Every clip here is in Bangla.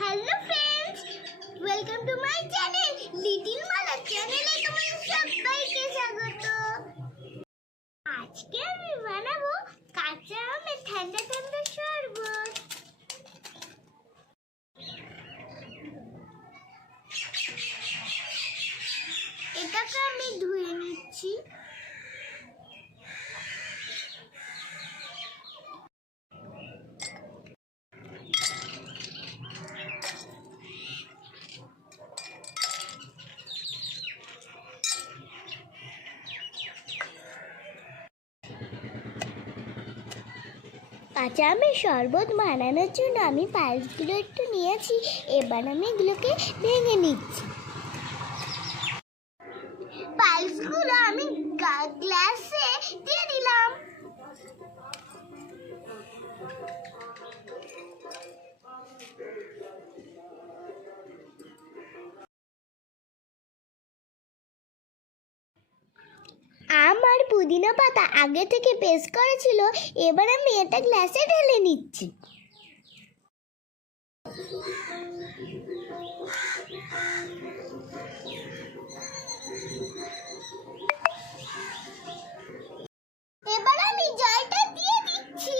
Hello friends, welcome to my channel little Mala চ্যানেলে তোমাদের সবাইকে স্বাগত। আজকে আমি বানাবো কাঁচা আমের ঠান্ডা ঠান্ডা শরবত। এটাকে আমি ধুয়ে নিচ্ছি। কাঁচা আমের শরবত বানানোর জন্য আমি পালসগুলো একটু নিয়েছি। এবার আমি এগুলোকে ভেঙে নিচ্ছি। পালসগুলো আমি গ্লাসে দিয়ে দিলাম। আম আর পুদিনা পাতা আগে থেকে পেস্ট করেছিল। এবার আমি এটা গ্লাসে ঢেলে নিচ্ছি। এবার আমি জলটা দিয়ে দিচ্ছি।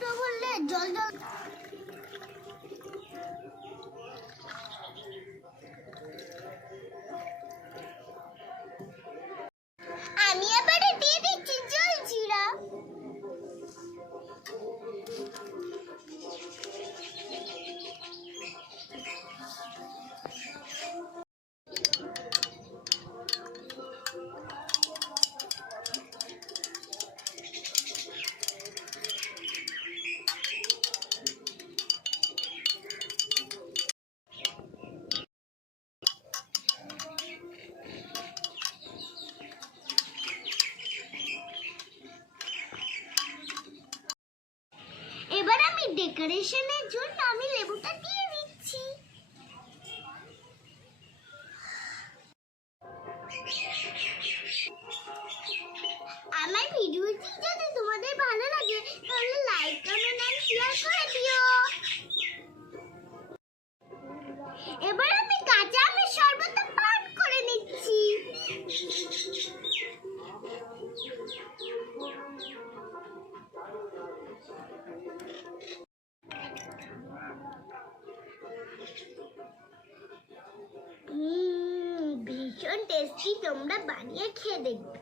তো বললে জল জল আমি এবারে দিয়ে দিচ্ছি জলজিরা। এবার আমি ডেকোরেশনের জন্য আমি লেবুটা দিয়ে দিচ্ছি। আমার ভিডিওটি যদি তোমাদের ভালো লাগে তাহলে লাইক, কমেন্ট আর শেয়ার করে দিও। এবার আমি কাঁচা আমের শরবতটা পান করে নিচ্ছি। ভীষণ টেস্টি, তোমরা বানিয়ে খেয়ে দেখবে।